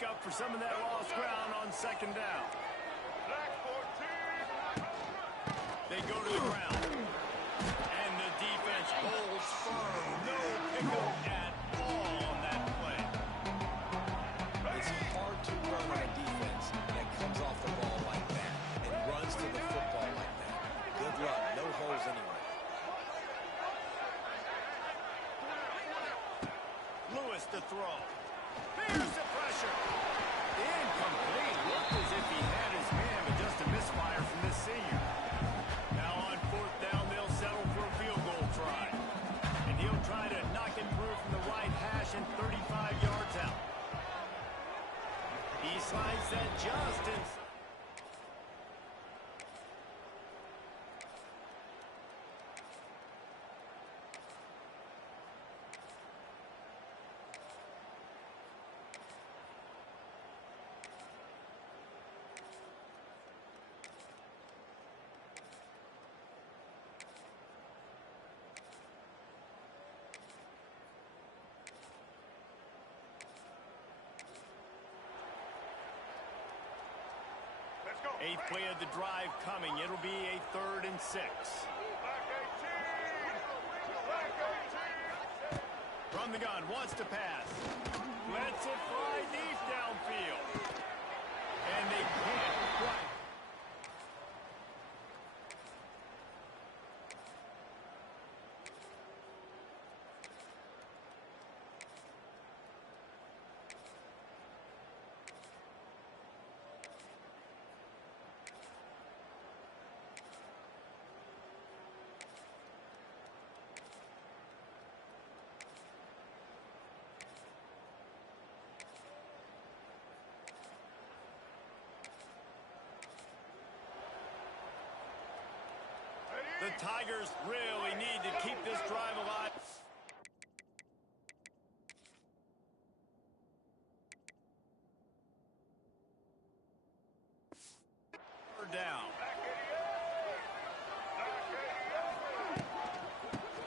make up for some of that lost ground on second down. They go to the ground. And the defense holds firm. No pickup at all on that play. It's hard to run on a defense that comes off the ball like that and runs to the football like that. Good luck. No holes anyway. Lewis to throw. Here's the pressure. Incomplete. Looked as if he had his man, but just a misfire from this senior. Now on fourth down, they'll settle for a field goal try. And he'll try to knock it through from the right hash and 35 yards out. He slides that just inside. Eighth play of the drive coming. It'll be a 3rd and 6. From the gun, wants to pass. Lets it fly deep downfield. And they can't quite. The Tigers really need to keep this drive alive. Down.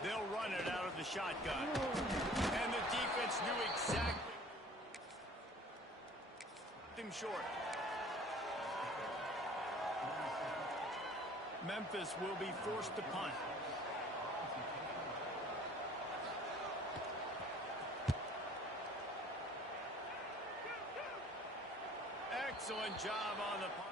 They'll run it out of the shotgun. And the defense knew exactly. Him short. Memphis will be forced to punt. Excellent job on the punt.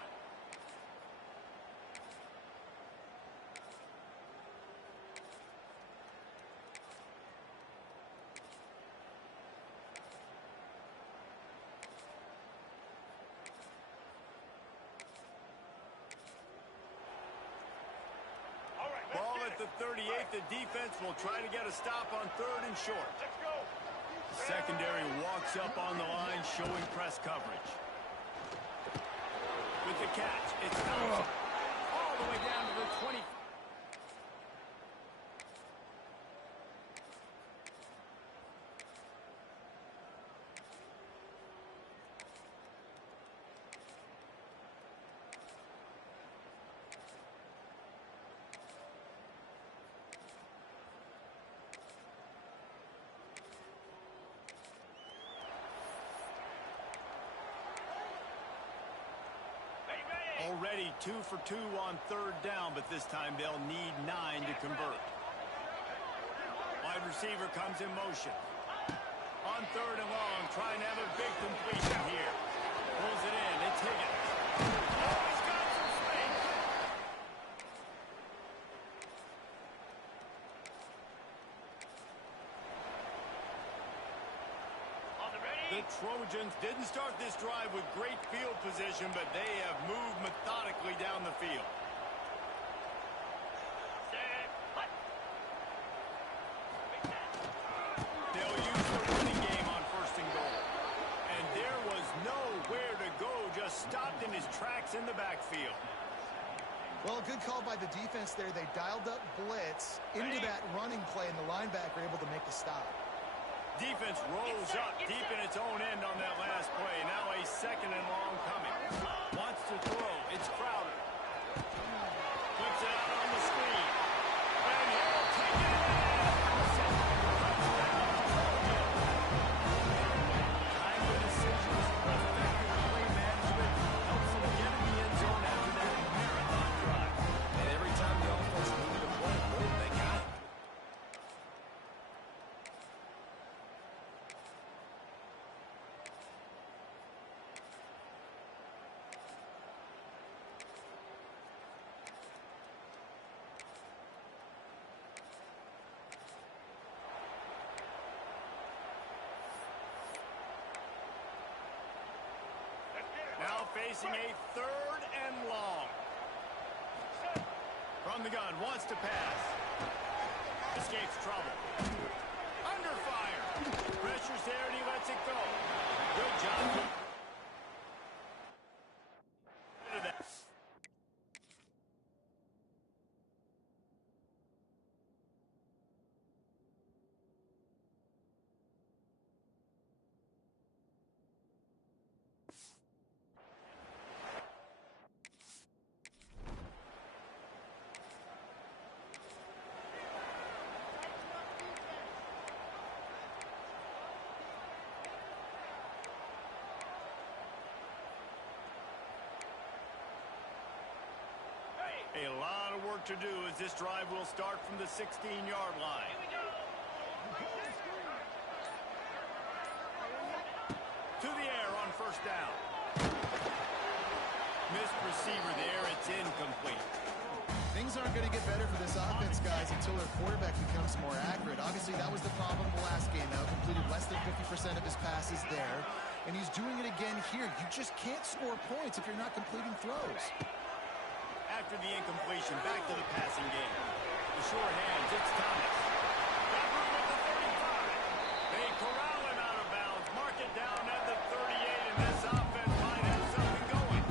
Ball at the 38. The defense will try to get a stop on 3rd and short. The secondary walks up on the line, showing press coverage. With the catch, it's Thompson. All the way down to the 20. Already 2 for 2 on 3rd down, but this time they'll need 9 to convert. Wide receiver comes in motion. On 3rd and long, trying to have a big completion here. Pulls it in. It's Higgins. Oh, he's got some space. The Trojans didn't start this drive with great field position, but they have moved methodically down the field. They'll use the running game on 1st and goal. And there was nowhere to go, just stopped in his tracks in the backfield. Well, a good call by the defense there. They dialed up blitz into that running play, and the linebacker able to make the stop. Defense rolls up deep in its own end on that last play. Now a 2nd and long coming. Wants to throw. It's Crowder. Flips it out on the screen. And he'll take it in. Touchdown, Troy-Mem. Time for decisions. facing a 3rd and long. From the gun, wants to pass. Escapes trouble. Under fire. Pressure's there and he lets it go. Good job. A lot of work to do as this drive will start from the 16-yard line. To the air on 1st down. Missed receiver there. It's incomplete. Things aren't going to get better for this offense, guys, until their quarterback becomes more accurate. Obviously, that was the problem the last game, though. Completed less than 50% of his passes there. And he's doing it again here. You just can't score points if you're not completing throws. After the incompletion, back to the passing game. The short hands, it's Thomas. Got room at the 35. They corral him out of bounds. Mark it down at the 38, and this offense might have something going.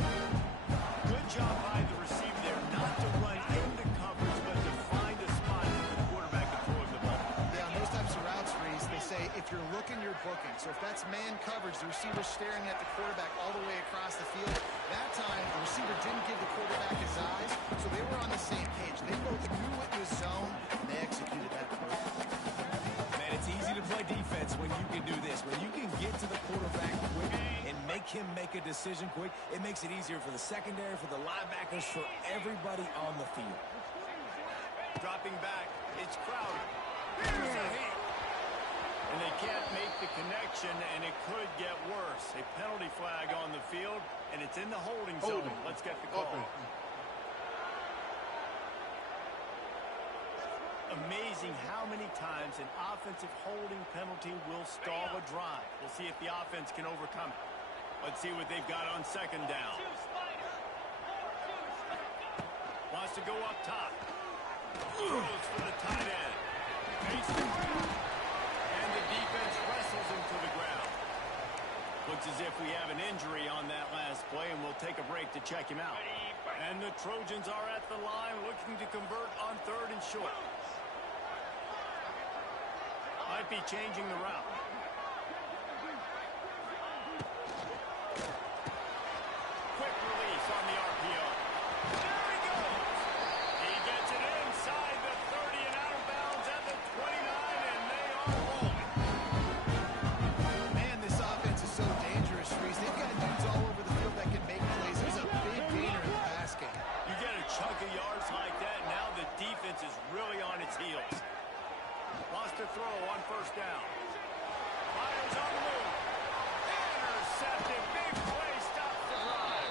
Good job by the receiver there, not to run into coverage, but to find a spot for the quarterback to throw him the ball. Yeah, on those types of routes, Reese, they say if you're looking, you're booking. So if that's man coverage, the receiver's staring at the quarterback all the way across the field. That time, the receiver didn't give the quarterback his eyes, so they were on the same page. They both knew it was zone, and they executed that perfectly. Man, it's easy to play defense when you can do this. When you can get to the quarterback quick and make him make a decision quick, it makes it easier for the secondary, for the linebackers, for everybody on the field. Dropping back, it's Crowder. Here's a hit. And they can't make the connection, and it could get worse. A penalty flag on the field, and it's in the holding zone. Let's get the call. Amazing how many times an offensive holding penalty will stall a drive. We'll see if the offense can overcome it. Let's see what they've got on 2nd down. Wants to go up top. Throws for the tight end. And the defense wrestles him to the ground. Looks as if we have an injury on that last play, and we'll take a break to check him out. And the Trojans are at the line looking to convert on 3rd and short. Might be changing the route. Quick release on the RPO. There he goes. He gets it inside the 30 and out of bounds at the 29, and they are rolling. Man, this offense is so dangerous, Reese. They've got dudes all over the field that can make plays. There's a big gainer in the pass game. You get a chunk of yards like that, now the defense is really on its heels. Lost to throw on 1st down. Fires on the move. Intercepted. Big play. Stops the drive.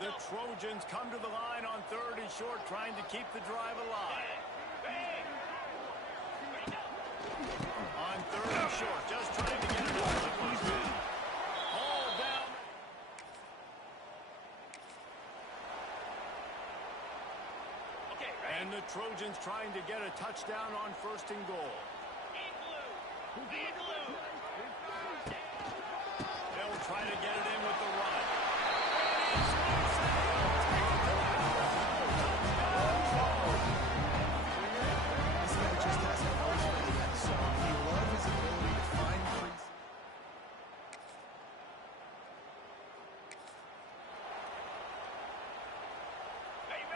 The Trojans come to the line on 3rd and short, trying to keep the drive alive. On 3rd and short, just trying to get it off the first down. All down. And the Trojans trying to get a touchdown on 1st and goal. They'll try to get it in with the run.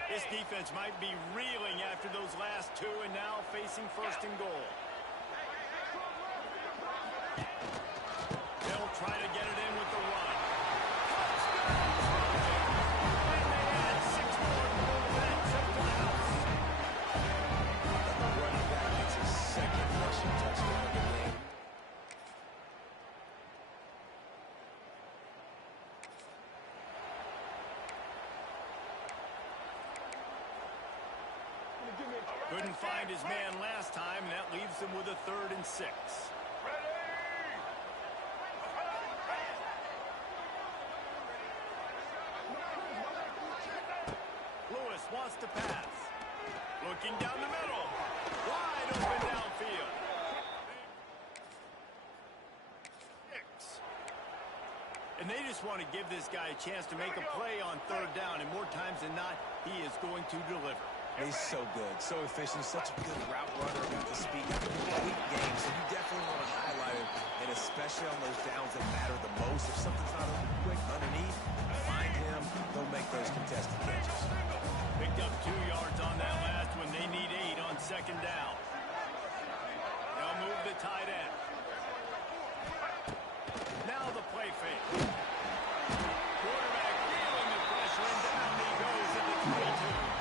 This defense might be reeling after those last two and now facing 1st and goal. They'll try to get it in with the run. And they add 6 more to that trip to the house. behind his man last time, and that leaves him with a 3rd and 6. Lewis wants to pass. Looking down the middle. Wide open downfield. And they just want to give this guy a chance to make a play on 3rd down, and more times than not, he is going to deliver. He's so good, so efficient, such a good route runner, got the speed, got the complete game, so you definitely want to highlight him, and especially on those downs that matter the most. If something's not open quick underneath, find him, they'll make those contested catches. Picked up 2 yards on that last one. They need 8 on 2nd down. They'll move the tight end. Now the play fake. Quarterback feeling the pressure, and down he goes at the 22.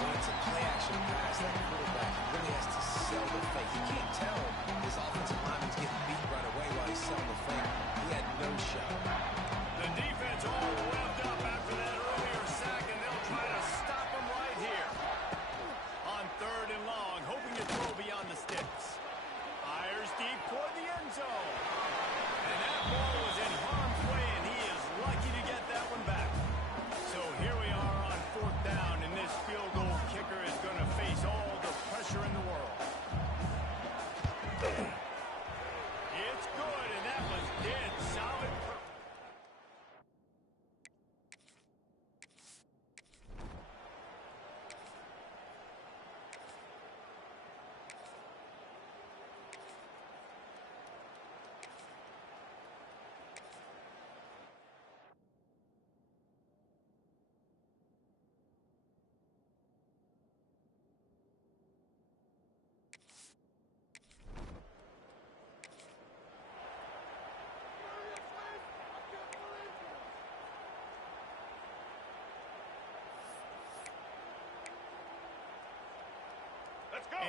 When it's a play-action pass, that quarterback really has to sell the fake. He can't tell his offensive lineman's getting beat right away while he's selling the fake. He had no shot. The defense all revved up after that earlier sack, and they'll try to stop him right here. On 3rd and long, hoping to throw beyond the sticks. Fires deep toward the end zone. And that ball was in harm's way, and he is lucky to get that one back. So here we are on 4th down, and this field goal kicker is going to face all the pressure in the world. It's good, and that was dead solid.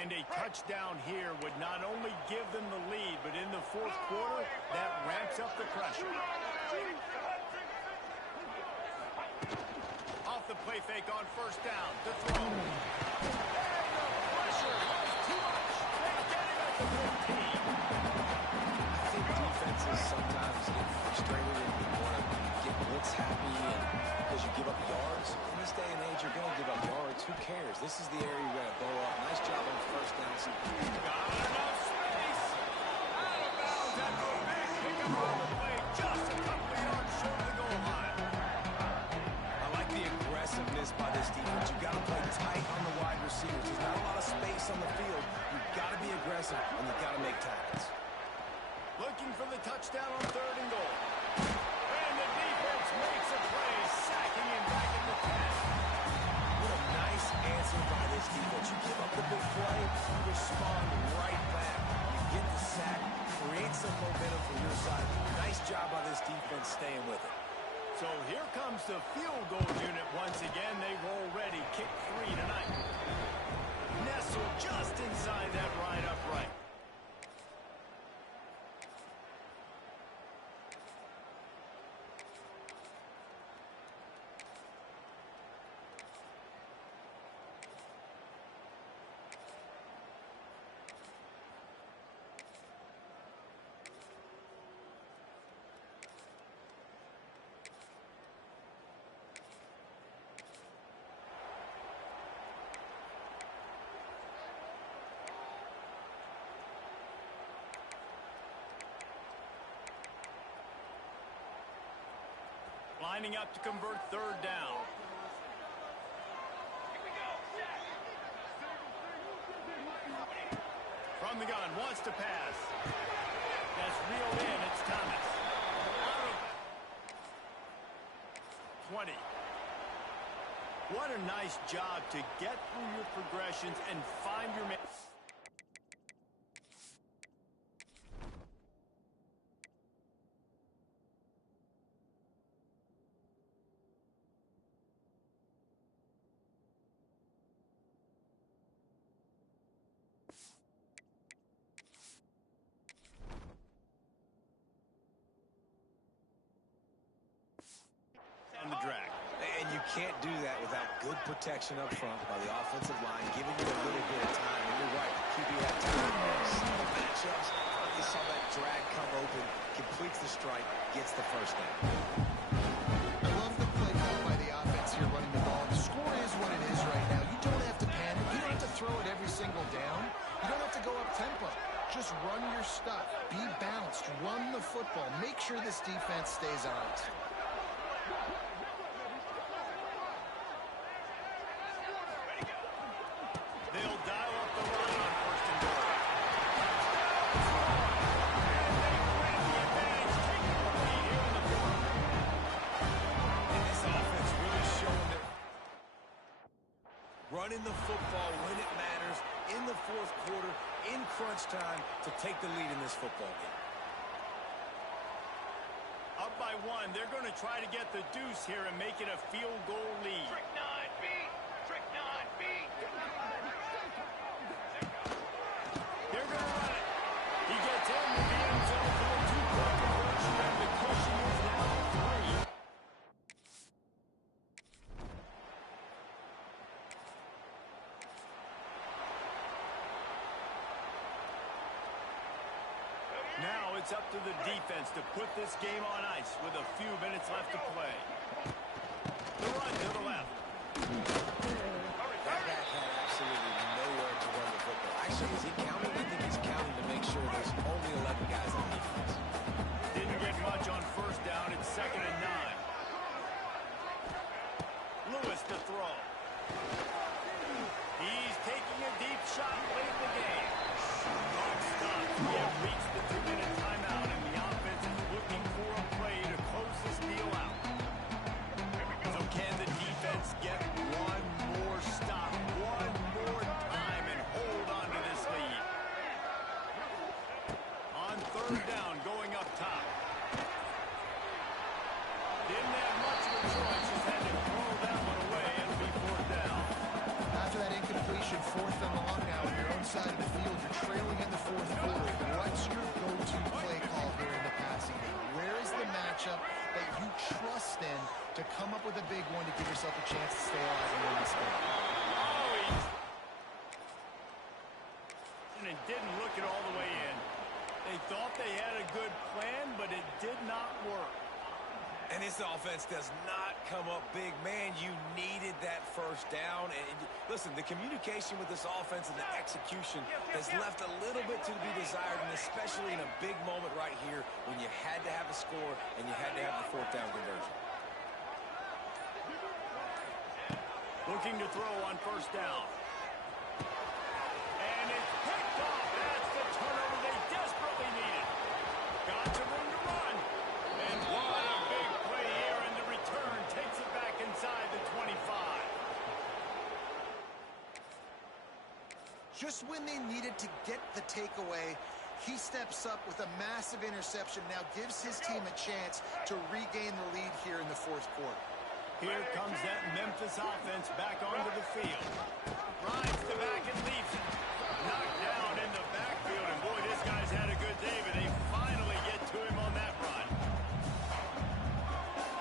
And a touchdown here would not only give them the lead, but in the 4th quarter, that ramps up the pressure. Off the play fake on 1st down to throw. And the pressure was too much. They get him at the 15. I think defenses sometimes get frustrated and want to get blitz happy because you give up yards. In this day and age, you're going to give up yards. Who cares? This is the area you're going to blow up. Nice job on 1st down. Got enough space. Out of bounds after a big pickup on the play. Just a couple of yards short of the goal line. I like the aggressiveness by this defense. You've got to play tight on the wide receivers. There's not a lot of space on the field. You've got to be aggressive, and you've got to make tackles. Looking for the touchdown on 3rd and goal. And the defense makes a play, sacking him back at the 10. What a nice answer by this defense. You give up the big play, you respond right back. You get the sack, create some momentum for your side. Nice job by this defense staying with it. So here comes the field goal unit once again. They roll ready. Kick 3 tonight. Nestled just inside that right upright. Lining up to convert 3rd down. From the gun, wants to pass. That's reeled in, it's Thomas. Out of 20. What a nice job to get through your progressions and find your man. And you can't do that without good Good protection up front by the offensive line, giving you a little bit of time. And you're right, QB had time. Some of the matchups, you saw that drag come open, completes the strike, gets the first down. I love the play call by the offense here running the ball. The score is what it is right now. You don't have to panic. You don't have to throw it every single down. You don't have to go up tempo. Just run your stuff. Be balanced. Run the football. Make sure this defense stays honest. They'll dial up the run on first and goal. And they grab the advantage, taking the lead here in the fourth. And this offense really showing that running the football when it matters in the fourth quarter, in crunch time, to take the lead in this football game. Up by one, they're going to try to get the deuce here and make it a field goal lead. Trick 9B. Trick 9B. They're going to run it. He gets into the end zone for the two-point conversion, and the cushion is now 3. Now it's up to the defense to put this game on ice with a few minutes left to play. The run to the left. That back had absolutely nowhere to run the football. Actually, is he counting? I think he's counting to make sure there's only 11 guys on defense. Didn't get much on first down. It's 2nd and 9. Lewis to throw. He's taking a deep shot late in the game. Clock stopped. We have reached the 2-minute timeout, and the offense is looking for a play to close this deal out. So can the defense get one more stop, one more time, and hold on to this lead? On third down, going up top. Didn't have much of a choice, just had to throw that one away. It'll be 4th down. After that incompletion, 4th and long now on your own side of the field. You're trailing in the fourth quarter. What's your go-to play call here in the passing game? Where is the matchup that you trust in to come up with a big one to give yourself a chance to stay alive and win this game? And it didn't look it all the way in. They thought they had a good plan, but it did not work. And this offense does not come up big. Man, you needed that first down. And listen, the communication with this offense and the execution has left a little bit to be desired, and especially in a big moment right here when you had to have a score and you had to have the 4th down conversion. Looking to throw on first down. And it's picked off. That's the turnover they desperately needed. Got some room to run. And what a big play here, and the return takes it back inside the 25. Just when they needed to get the takeaway, he steps up with a massive interception, now gives his team a chance to regain the lead here in the fourth quarter. Here comes that Memphis offense back onto the field. Rides the back and leaves it. Knocked down in the backfield, and boy, this guy's had a good day, but they finally get to him on that run.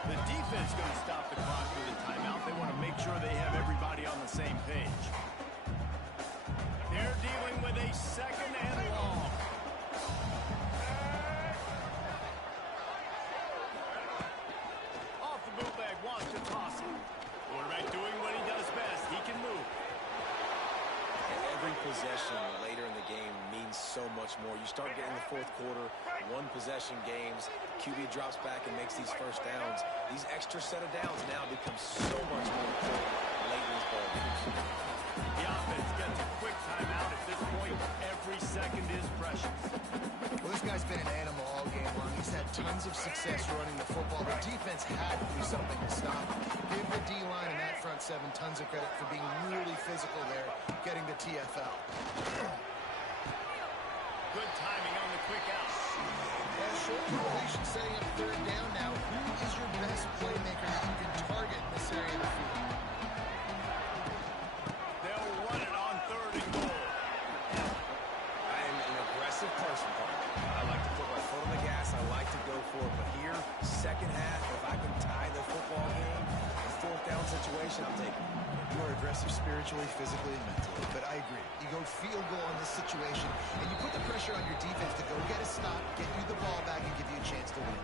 The defense going to stop the clock with a timeout. They want to make sure they have everybody on the same page. They're dealing with a 2nd and long. Off the bootleg, wants to toss it. Quarterback doing what he does best. He can move. Every possession later in the game means so much more. You start getting the fourth quarter, one-possession games, QB drops back and makes these first downs. These extra set of downs now become so much more important late in these ball games. The offense gets a quick timeout. At this point, every second is precious. Well, this guy's been an animal all game long. He's had tons of success running the football. The defense had to do something to stop him. Give the D-line and that front seven tons of credit for being really physical there, getting the TFL. Good timing on the quick out. Well, short completion setting up third down now. Who is your best playmaker that you can target in this area of the field? They'll run it on 3rd and goal. I am an aggressive person, partner. I like to put my foot on the gas pass, I like to go for it. But here, second half, if I can tie the football game, a fourth down situation, I'm taking it. You are aggressive spiritually, physically, and mentally. But I agree. You go field goal in this situation, and you put the pressure on your defense to go get a stop, get you the ball back, and give you a chance to win.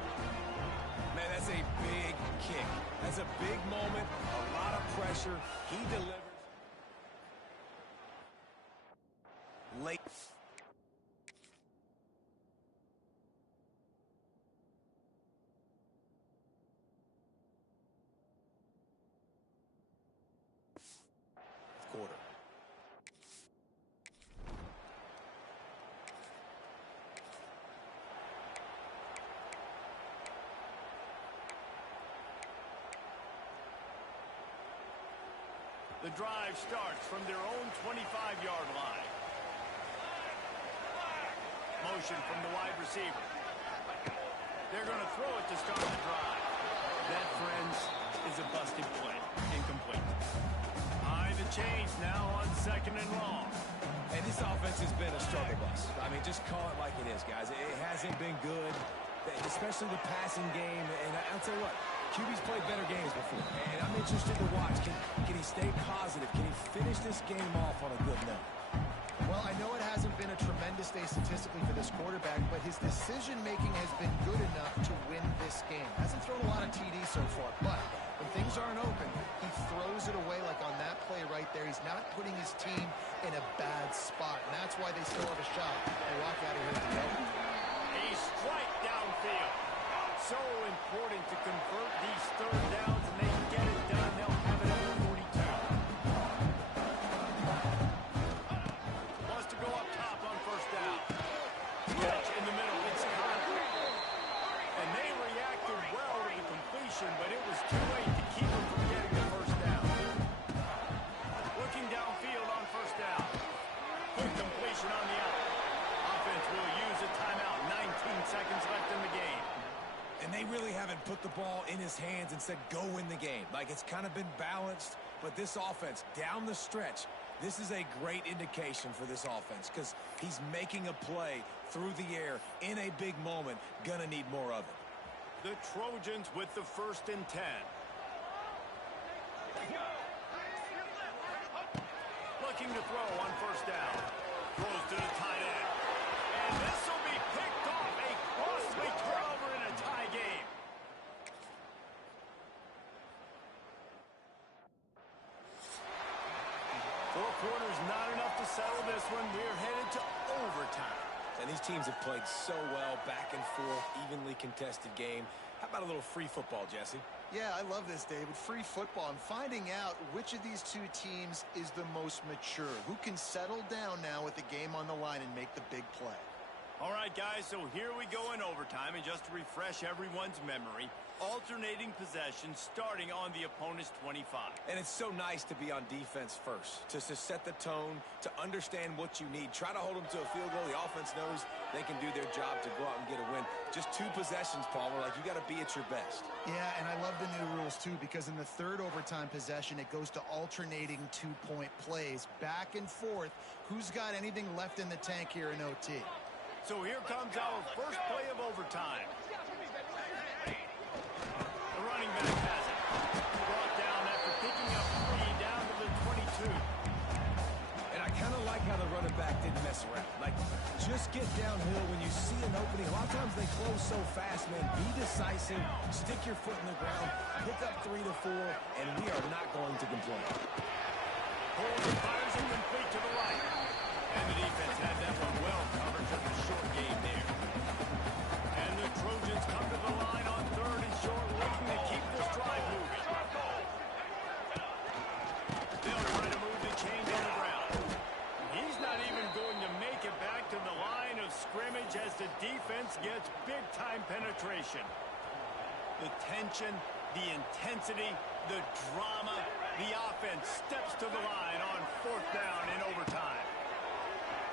Man, that's a big kick. That's a big moment, a lot of pressure. He delivers. Late. Quarter. The drive starts from their own 25-yard line. Motion from the wide receiver. They're going to throw it to start the drive. That, friends, is a busted play. Incomplete. High the chains now on 2nd and long. And this offense has been a struggle bus. I mean, just call it like it is, guys. It hasn't been good, especially the passing game. And I'll tell you what, QB's played better games before. And I'm interested to watch. Can he stay positive? Can he finish this game off on a good note? Well, I know it hasn't been a tremendous day statistically for this quarterback, but his decision-making has been good enough to win this game. Hasn't thrown a lot of TDs so far, but when things aren't open, he throws it away like on that play right there. He's not putting his team in a bad spot, and that's why they still have a shot to walk out of here with the W. A strike downfield. So important to convert these third downs, and they get it done. They'll have it at 42. Wants to go up top on first down. Catch in the middle. It's caught. And they reacted well to the completion, but it was too late to keep them from getting the first down. Looking downfield on first down. Quick completion on the out. Offense will use a timeout. 19 seconds left in the game. And they really haven't put the ball in his hands and said, go win the game. Like, it's kind of been balanced, but this offense, down the stretch, this is a great indication for this offense because he's making a play through the air in a big moment. Gonna need more of it. The Trojans with the 1st and 10. Looking to throw on first down. Throws to the tight end. And this will be picked off. A costly turnover in a tie game. Four quarters not enough to settle this one. We're headed to overtime. And these teams have played so well, back and forth, evenly contested game. How about a little free football, Jesse? Yeah, I love this, David. Free football and finding out which of these two teams is the most mature. Who can settle down now with the game on the line and make the big play? All right, guys, so here we go in overtime. And just to refresh everyone's memory, alternating possessions starting on the opponent's 25. And it's so nice to be on defense first, to set the tone, to understand what you need. Try to hold them to a field goal. The offense knows they can do their job to go out and get a win. Just 2 possessions, Palmer. Like, you got to be at your best. Yeah, and I love the new rules, too, because in the third overtime possession, it goes to alternating 2-point plays. Back and forth. Who's got anything left in the tank here in OT? So here comes our first play of overtime. The running back has it. Brought down after picking up 3 down to the 22. And I kind of like how the running back didn't mess around. Like, just get downhill when you see an opening. A lot of times they close so fast, man. Be decisive. Stick your foot in the ground. Pick up 3 to 4, and we are not going to complain. Holds and fires it complete to the right. And the defense had that one well covered for the short game there. And the Trojans come to the line on 3rd and short, looking to keep this drive moving. They'll try to move the chains on the ground. He's not even going to make it back to the line of scrimmage as the defense gets big-time penetration. The tension, the intensity, the drama, the offense steps to the line on 4th down in overtime.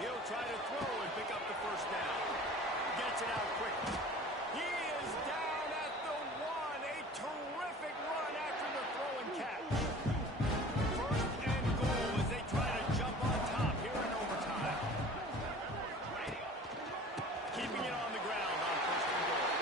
He'll try to throw and pick up the first down. Gets it out quickly. He is down at the 1. A terrific run after the throw and catch. 1st and goal as they try to jump on top here in overtime. Keeping it on the ground on 1st and goal.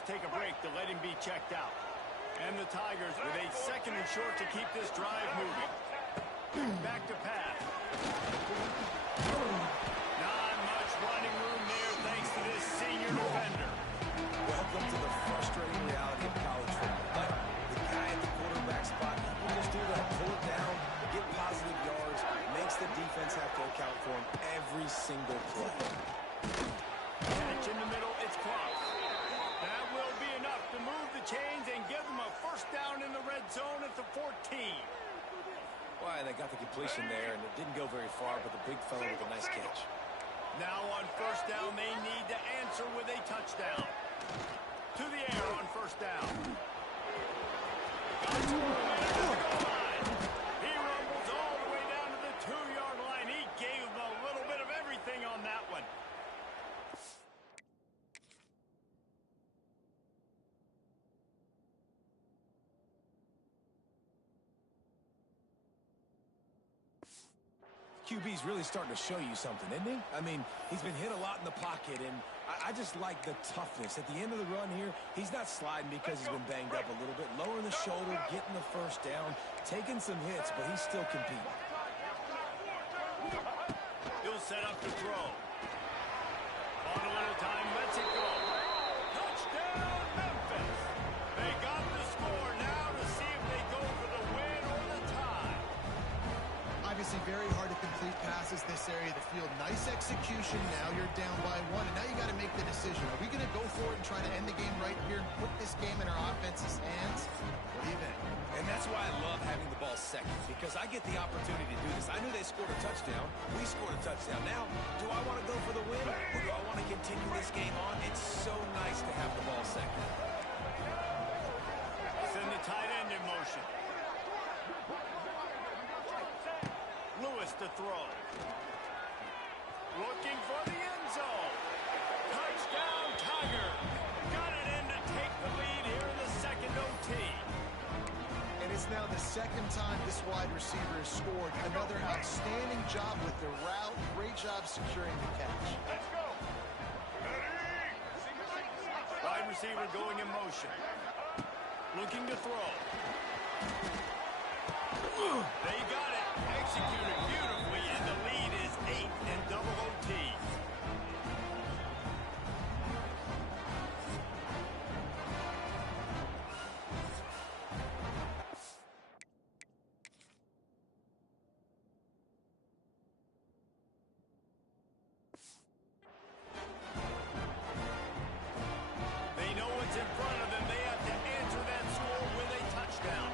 just take a break to let him be checked out. And the Tigers with a second and short to keep this drive moving. Back to pass. Not much running room there thanks to this senior defender. Welcome to the frustrating reality of college football. But the guy at the quarterback spot will just do that, pull it down, get positive yards, makes the defense have to account for him every single play. Catch in the middle, it's clocked. That will be enough to move the chains and give them a first down in the red zone at the 14. Why, they got the completion there, and it didn't go very far, but the big fella with a nice catch. Now on first down, they need to answer with a touchdown. To the air on first down. Got to the goal line. He rumbles all the way down to the 2-yard line. He gave them a little bit of everything on that one. QB's really starting to show you something, isn't he? I mean, he's been hit a lot in the pocket, and I just like the toughness. At the end of the run here, he's not sliding because he's been banged up a little bit. Lowering the shoulder, getting the first down, taking some hits, but he's still competing. He'll set up to throw. On a little time, lets it go. Touchdown, Memphis. They got the score now to see if they go for the win or the tie. Obviously very hard to complete passes this area of the field. Nice execution. Now you're down by 1, and now you got to make the decision. Are we going to go for it and try to end the game right here and put this game in our offense's hands? What do you think? And that's why I love having the ball second, because I get the opportunity to do this. I knew they scored a touchdown. We scored a touchdown. Now, do I want to go for the win, or do I want to continue this game on? It's so nice to have the ball second. Send the tight end in motion. Lewis to throw. Looking for the end zone. Touchdown, Tiger. Got it in to take the lead here in the second OT. And it's now the second time this wide receiver has scored. Another outstanding job with the route. Great job securing the catch. Let's go. Wide receiver going in motion. Looking to throw. They got it. Executed beautifully, and the lead is 8 in double OT. They know what's in front of them. They have to answer that score with a touchdown.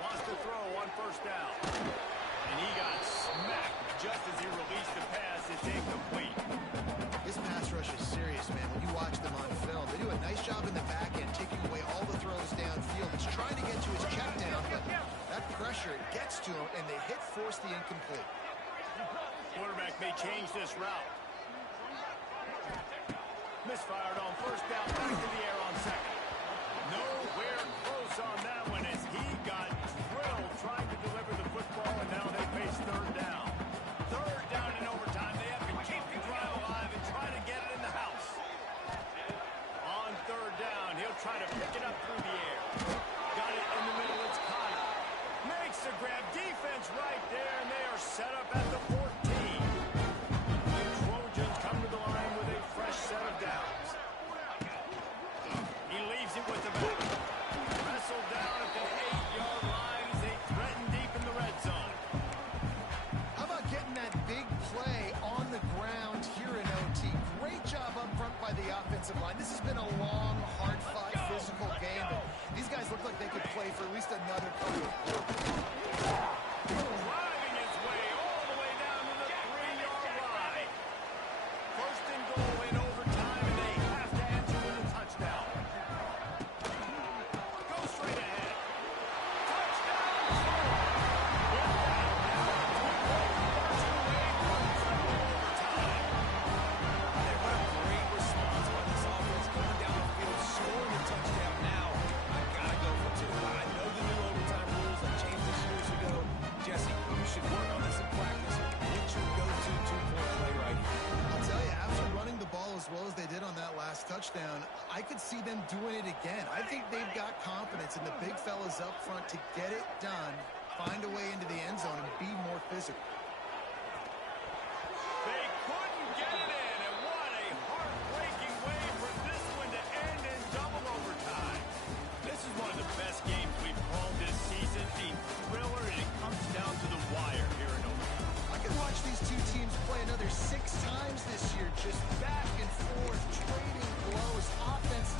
Lost the throw on first down. And he got smacked just as he released the pass. It's incomplete. This pass rush is serious, man. When you watch them on film, they do a nice job in the back end, taking away all the throws downfield. It's trying to get to his check down, but that pressure gets to him, and they force the incomplete. Quarterback may change this route. Misfired on first down, back to the air on second. Nowhere close on that one as he got drilled trying to deliver the football, and now they face third down. Third down in overtime. They have to keep the drive alive and try to get it in the house. On third down, he'll try to pick it up through the air. Got it in the middle, it's Connor. Makes the grab, defense right there, and they are set up at the 14. The Trojans come to the line with a fresh set of downs. He leaves it with the back. Wrestled down at the 8-yard line as they threaten deep in the red zone. How about getting that big play on the ground here in OT? Great job up front by the offensive line. This has been a long, hard-fought, physical game, but these guys look like they could play for at least another quarter. Driving his way all the way down I could see them doing it again. I think they've got confidence in the big fellas up front to get it done, find a way into the end zone, and be more physical. They couldn't get it in, and what a heartbreaking way for this one to end in double overtime. This is one of the best games we've called this season, a thriller, and it comes down to the wire here in overtime. I could watch these two teams play another 6 times this year, just back and forth, trading blows, offense.